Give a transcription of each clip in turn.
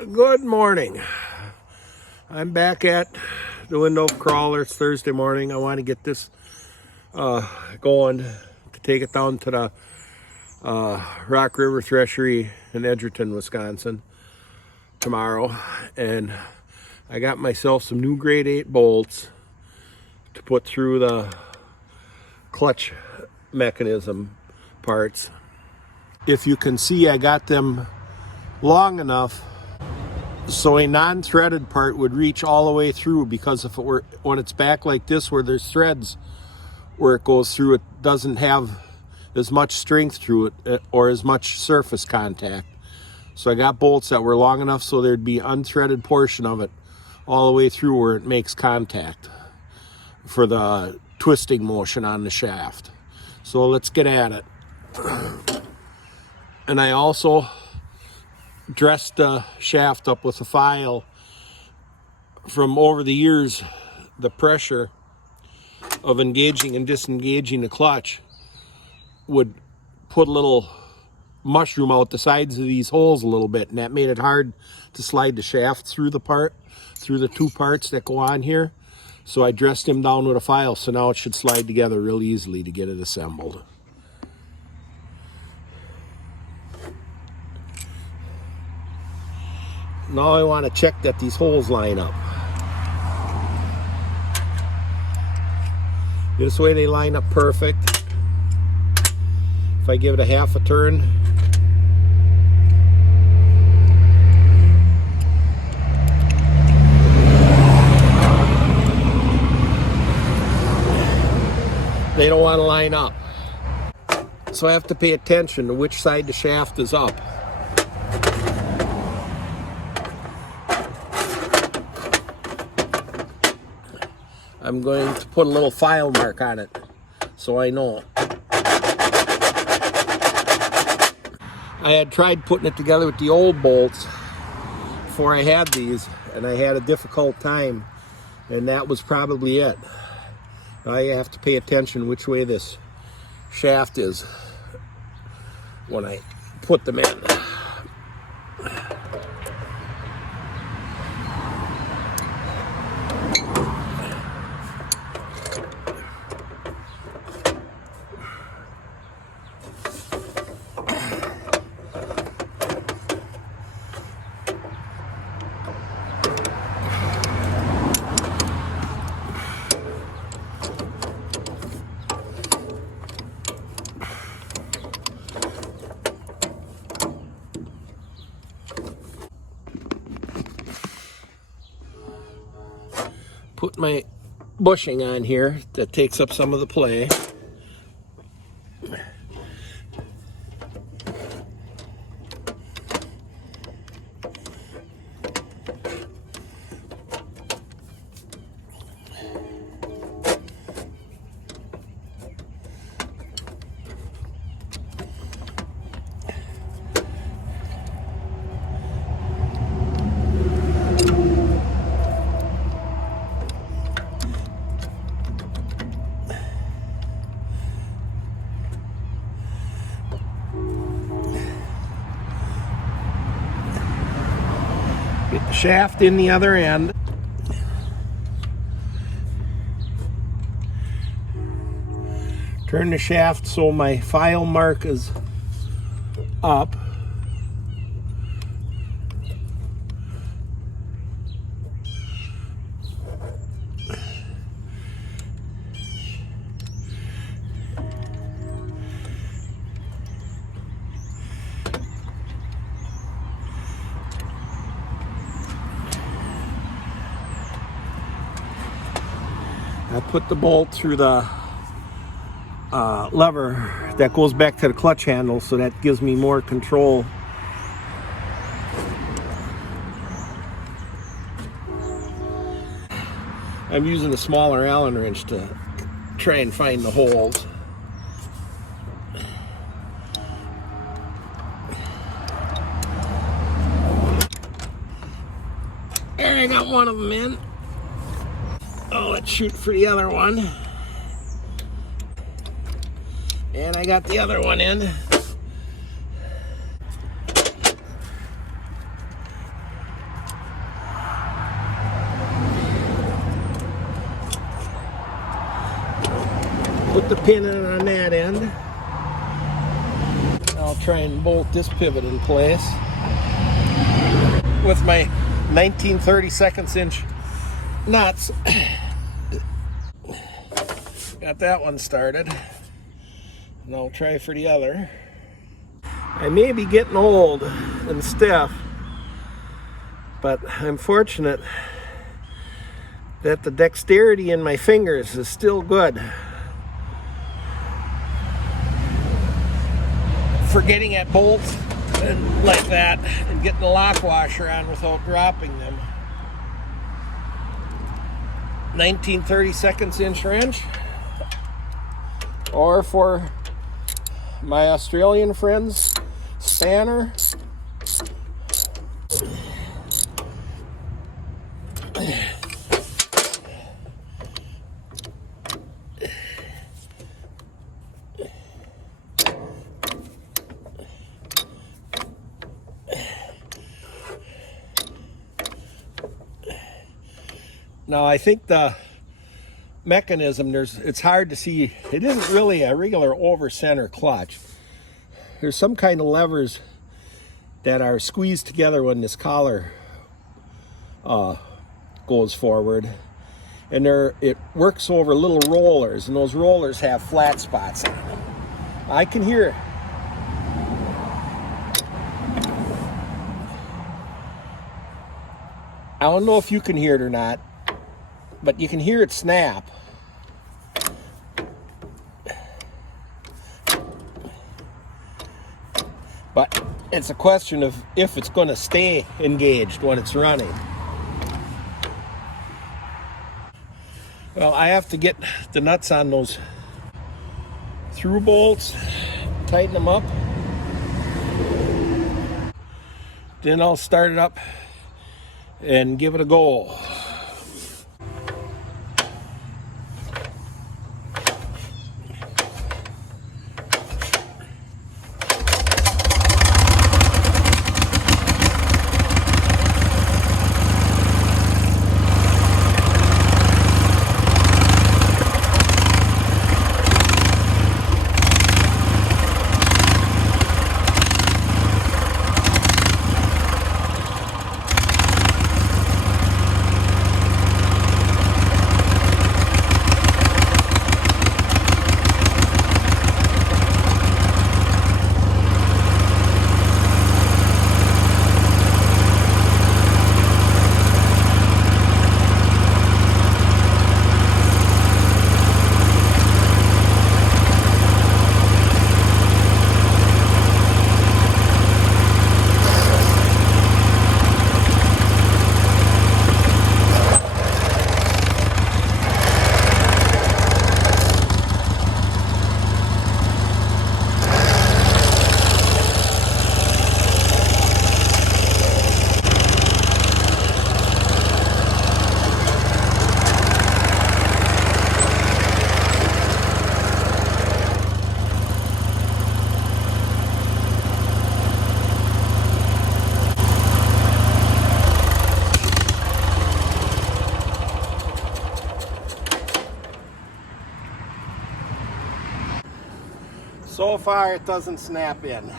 Good morning. I'm back at the Windolph crawler. It's Thursday morning. I want to get this going to take it down to the Rock River Threshery in Edgerton, Wisconsin tomorrow. And I got myself some new grade 8 bolts to put through the clutch mechanism parts. If you can see, I got them long enough so a non-threaded part would reach all the way through, because if it were, when it's back like this where there's threads where it goes through, it doesn't have as much strength through it or as much surface contact. So I got bolts that were long enough so there'd be unthreaded portion of it all the way through where it makes contact for the twisting motion on the shaft. So let's get at it. And I also dressed the shaft up with a file. From over the years, the pressure of engaging and disengaging the clutch would put a little mushroom out the sides of these holes a little bit, and that made it hard to slide the shaft through the two parts that go on here. So I dressed him down with a file, so now it should slide together real easily to get it assembled. Now I want to check that these holes line up. This way they line up perfect. If I give it a half a turn, they don't want to line up. So I have to pay attention to which side the shaft is up. I'm going to put a little file mark on it so I know. I had tried putting it together with the old bolts before I had these, and I had a difficult time, and that was probably it. Now you have to pay attention which way this shaft is when I put them in. Put my bushing on here that takes up some of the play. Get the shaft in the other end. Turn the shaft so my file mark is up. I put the bolt through the lever that goes back to the clutch handle, so that gives me more control. I'm using a smaller Allen wrench to try and find the holes. There, I got one of them in. Oh, let's shoot for the other one. And I got the other one in. Put the pin in on that end. I'll try and bolt this pivot in place with my 19/32 nuts. Got that one started. And I'll try for the other. I may be getting old and stiff, but I'm fortunate that the dexterity in my fingers is still good for getting at bolts and like that and getting the lock washer on without dropping them. 19/32 wrench, or for my Australian friends, spanner. Now I think the mechanism, it's hard to see. It isn't really a regular over center clutch. There's some kind of levers that are squeezed together when this collar goes forward, and it works over little rollers, and those rollers have flat spots on them. I can hear it. I don't know if you can hear it or not, but you can hear it snap. But it's a question of if it's going to stay engaged when it's running. Well, I have to get the nuts on those through bolts, tighten them up. Then I'll start it up and give it a go. So far it doesn't snap in.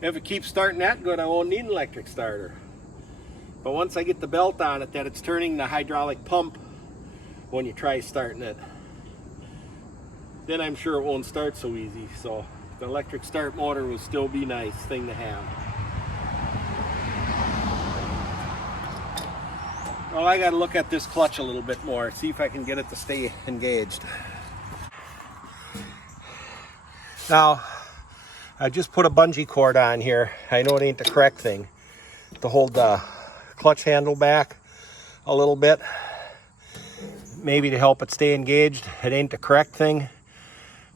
If it keeps starting that good, I won't need an electric starter. But once I get the belt on it that it's turning the hydraulic pump when you try starting it, then I'm sure it won't start so easy. So the electric start motor will still be a nice thing to have. Well, I got to look at this clutch a little bit more, see if I can get it to stay engaged. Now, I just put a bungee cord on here. I know it ain't the correct thing, to hold the clutch handle back a little bit, maybe to help it stay engaged. It ain't the correct thing,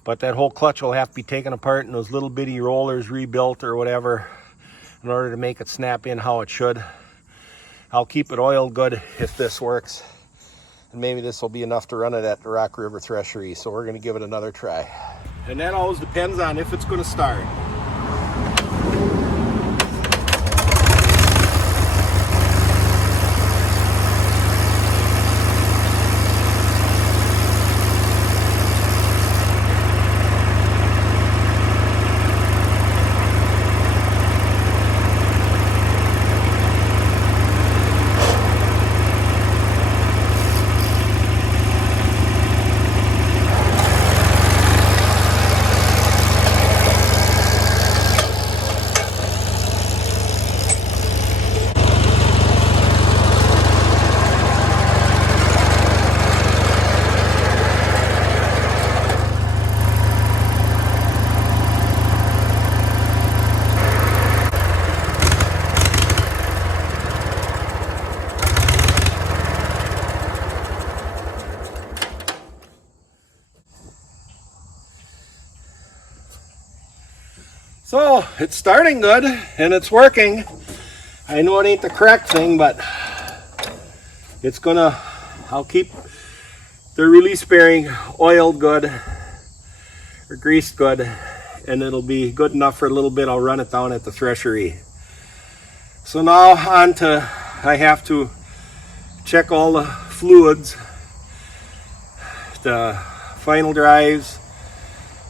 but that whole clutch will have to be taken apart and those little bitty rollers rebuilt or whatever in order to make it snap in how it should. I'll keep it oiled good if this works, and maybe this will be enough to run it at the Rock River Threshery, so we're going to give it another try. And that always depends on if it's going to start. So it's starting good and it's working. I know it ain't the correct thing, but it's gonna, I'll keep the release bearing oiled good or greased good, and it'll be good enough for a little bit. I'll run it down at the threshery. So now on to, I have to check all the fluids, the final drives,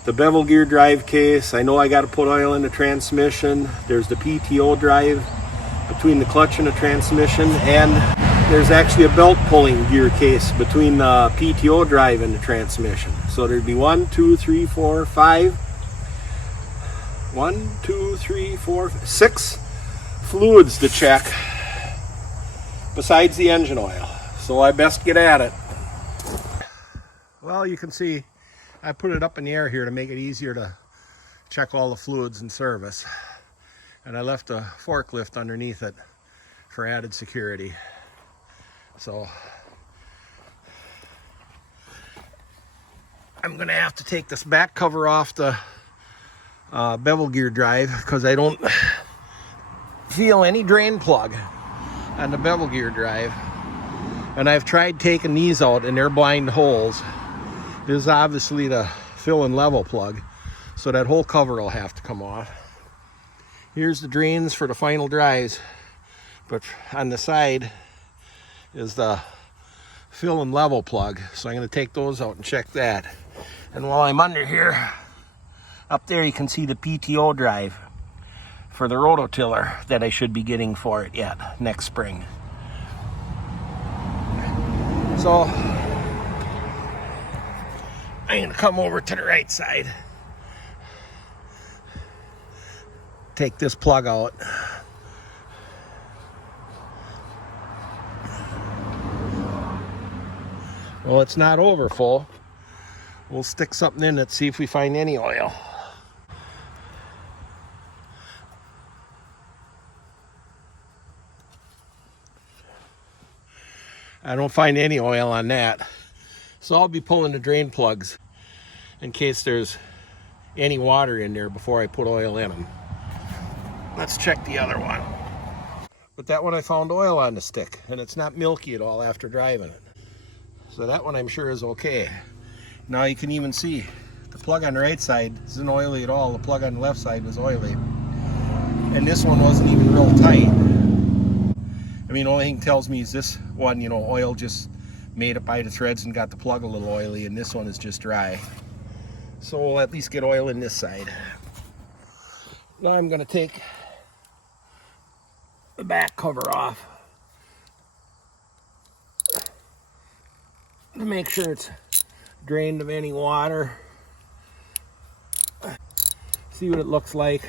the bevel gear drive case. I know I got to put oil in the transmission. There's the PTO drive between the clutch and the transmission, and there's actually a belt pulling gear case between the PTO drive and the transmission. So there'd be 1, 2, 3, 4, 5. 1, 2, 3, 4, 6 fluids to check besides the engine oil. So I best get at it. Well, you can see I put it up in the air here to make it easier to check all the fluids in service. And I left a forklift underneath it for added security. So I'm gonna have to take this back cover off the bevel gear drive because I don't feel any drain plug on the bevel gear drive. And I've tried taking these out and they're blind holes. This is obviously the fill and level plug, so that whole cover will have to come off. Here's the drains for the final drives, but on the side is the fill and level plug, so I'm going to take those out and check that. And while I'm under here, up there you can see the PTO drive for the rototiller that I should be getting for it yet next spring. So I'm going to come over to the right side, take this plug out. Well, it's not over full. We'll stick something in it, see if we find any oil. I don't find any oil on that. So I'll be pulling the drain plugs in case there's any water in there before I put oil in them. Let's check the other one. But that one I found oil on the stick, and it's not milky at all after driving it. So that one I'm sure is okay. Now you can even see the plug on the right side isn't oily at all. The plug on the left side was oily. And this one wasn't even real tight. I mean, the only thing it tells me is this one, you know, oil just made it by the threads and got the plug a little oily, and this one is just dry. So we'll at least get oil in this side. Now I'm going to take the back cover off to make sure it's drained of any water. See what it looks like.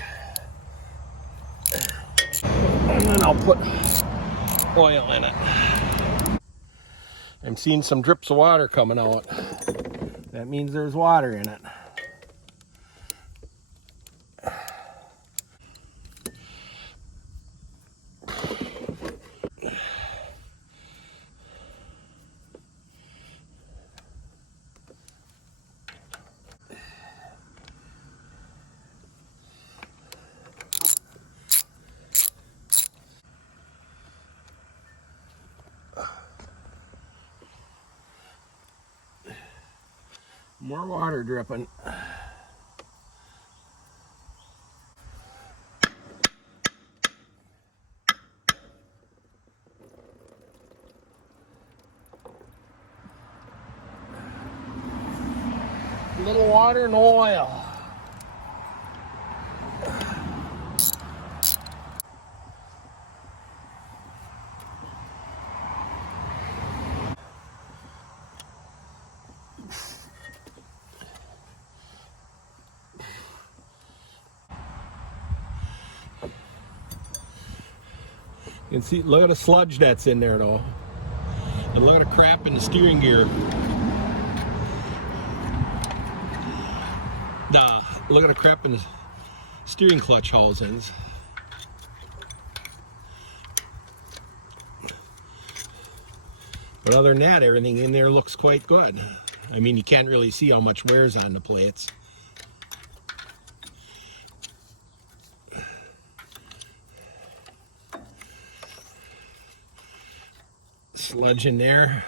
And then I'll put oil in it. I'm seeing some drips of water coming out. That means there's water in it. More water dripping. Little water, no oil. You can see, look at the sludge that's in there though. And look at the crap in the steering gear. Look at the crap in the steering clutch housings. But other than that, everything in there looks quite good. I mean, you can't really see how much wears on the plates. sludge in there.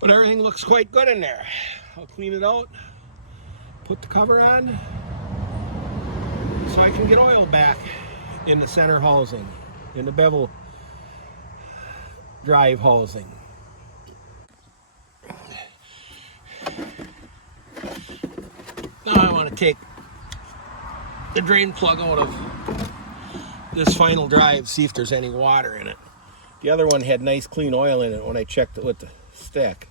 But everything looks quite good in there. I'll clean it out, put the cover on, so I can get oil back in the center housing, in the bevel drive housing. Now I want to take the drain plug out of this final drive, see if there's any water in it. The other one had nice clean oil in it when I checked it with the stick.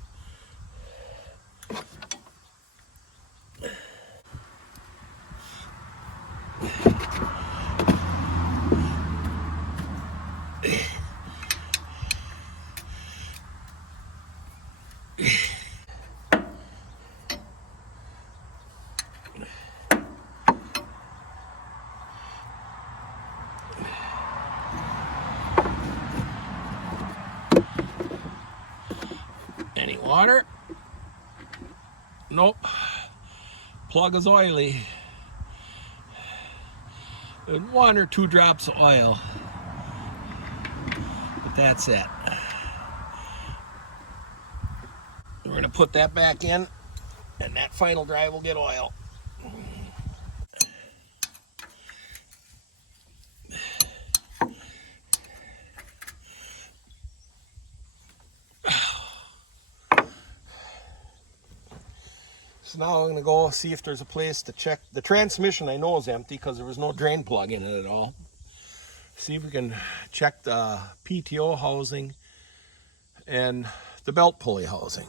Any water? Nope. Plug is oily. And 1 or 2 drops of oil. But that's it. We're going to put that back in, and that final drive will get oil. So now I'm going to go see if there's a place to check. The transmission I know is empty because there was no drain plug in it at all. See if we can check the PTO housing and the belt pulley housing.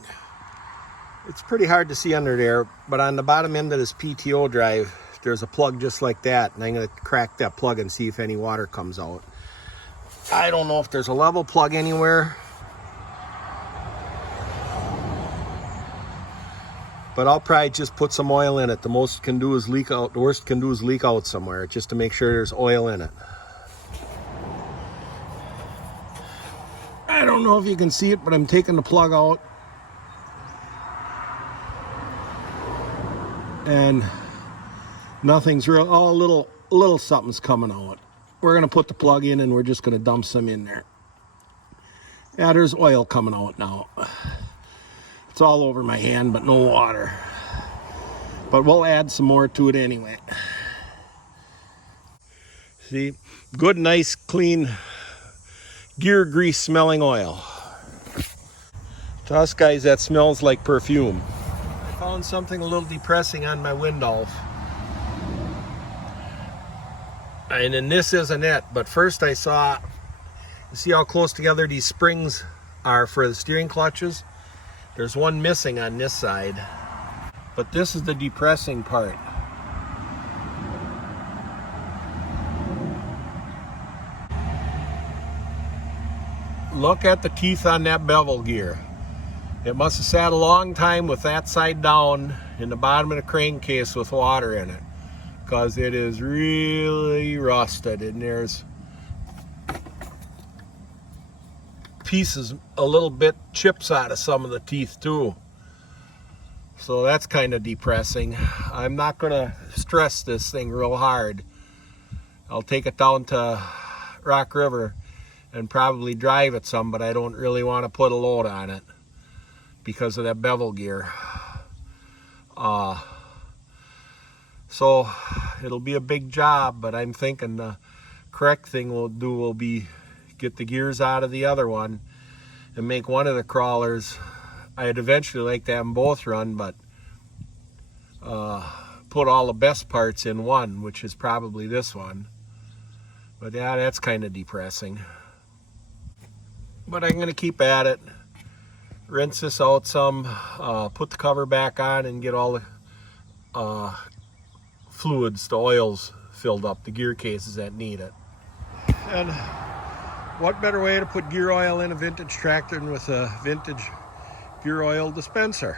It's pretty hard to see under there, but on the bottom end of this PTO drive, there's a plug just like that, and I'm going to crack that plug and see if any water comes out. I don't know if there's a level plug anywhere, but I'll probably just put some oil in it. The most it can do is leak out. The worst it can do is leak out somewhere, just to make sure there's oil in it. I don't know if you can see it, but I'm taking the plug out. And nothing's real. Oh, a little something's coming out. We're gonna put the plug in and we're just gonna dump some in there. Yeah, there's oil coming out now. It's all over my hand, but no water. But we'll add some more to it anyway. See, good, nice, clean gear grease smelling oil. To us guys, that smells like perfume. I found something a little depressing on my Windolph. And then this isn't it, but first I saw, you see how close together these springs are for the steering clutches? There's one missing on this side. But this is the depressing part. Look at the teeth on that bevel gear. It must have sat a long time with that side down in the bottom of the crankcase with water in it, because it is really rusted, and there's pieces, a little bit chips out of some of the teeth too. So that's kind of depressing. I'm not gonna stress this thing real hard. I'll take it down to Rock River and probably drive it some, but I don't really want to put a load on it because of that bevel gear. So it'll be a big job, but I'm thinking the correct thing we'll do will be get the gears out of the other one and make one of the crawlers. I'd eventually like to have them both run, but put all the best parts in one, which is probably this one. But yeah, that's kind of depressing. But I'm going to keep at it. Rinse this out some, put the cover back on and get all the fluids, the oils filled up, the gear cases that need it. And what better way to put gear oil in a vintage tractor than with a vintage gear oil dispenser?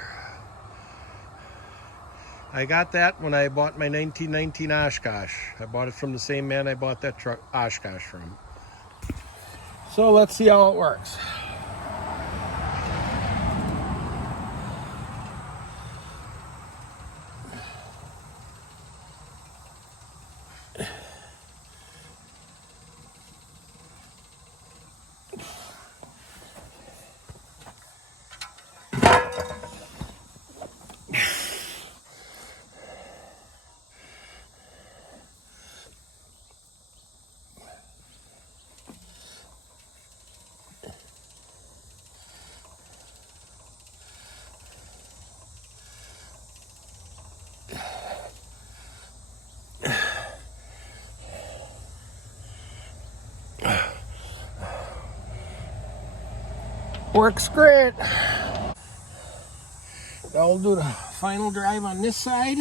I got that when I bought my 1919 Oshkosh. I bought it from the same man I bought that truck Oshkosh from. So let's see how it works. Works great. Now we'll do the final drive on this side.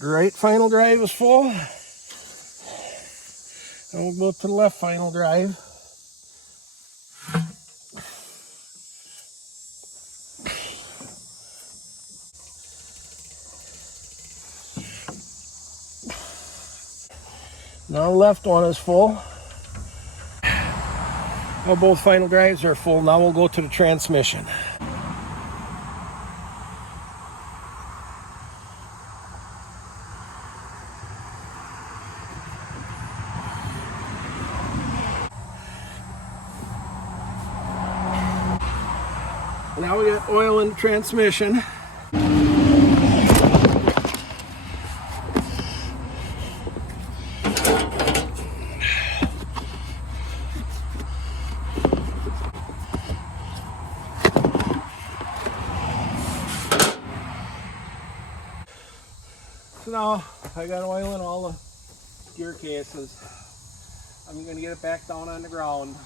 The right final drive is full. Now we'll go to the left final drive. Now the left one is full. Now both final drives are full. Now we'll go to the transmission. Now we got oil in the transmission. So now I got oil in all the gear cases. I'm going to get it back down on the ground.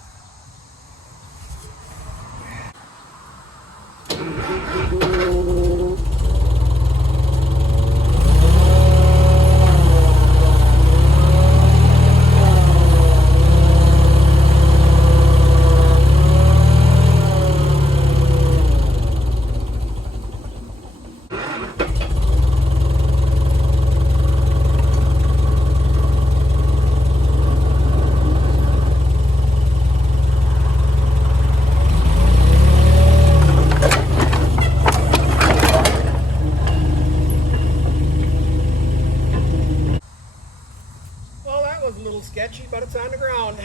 Sketchy, but it's on the ground.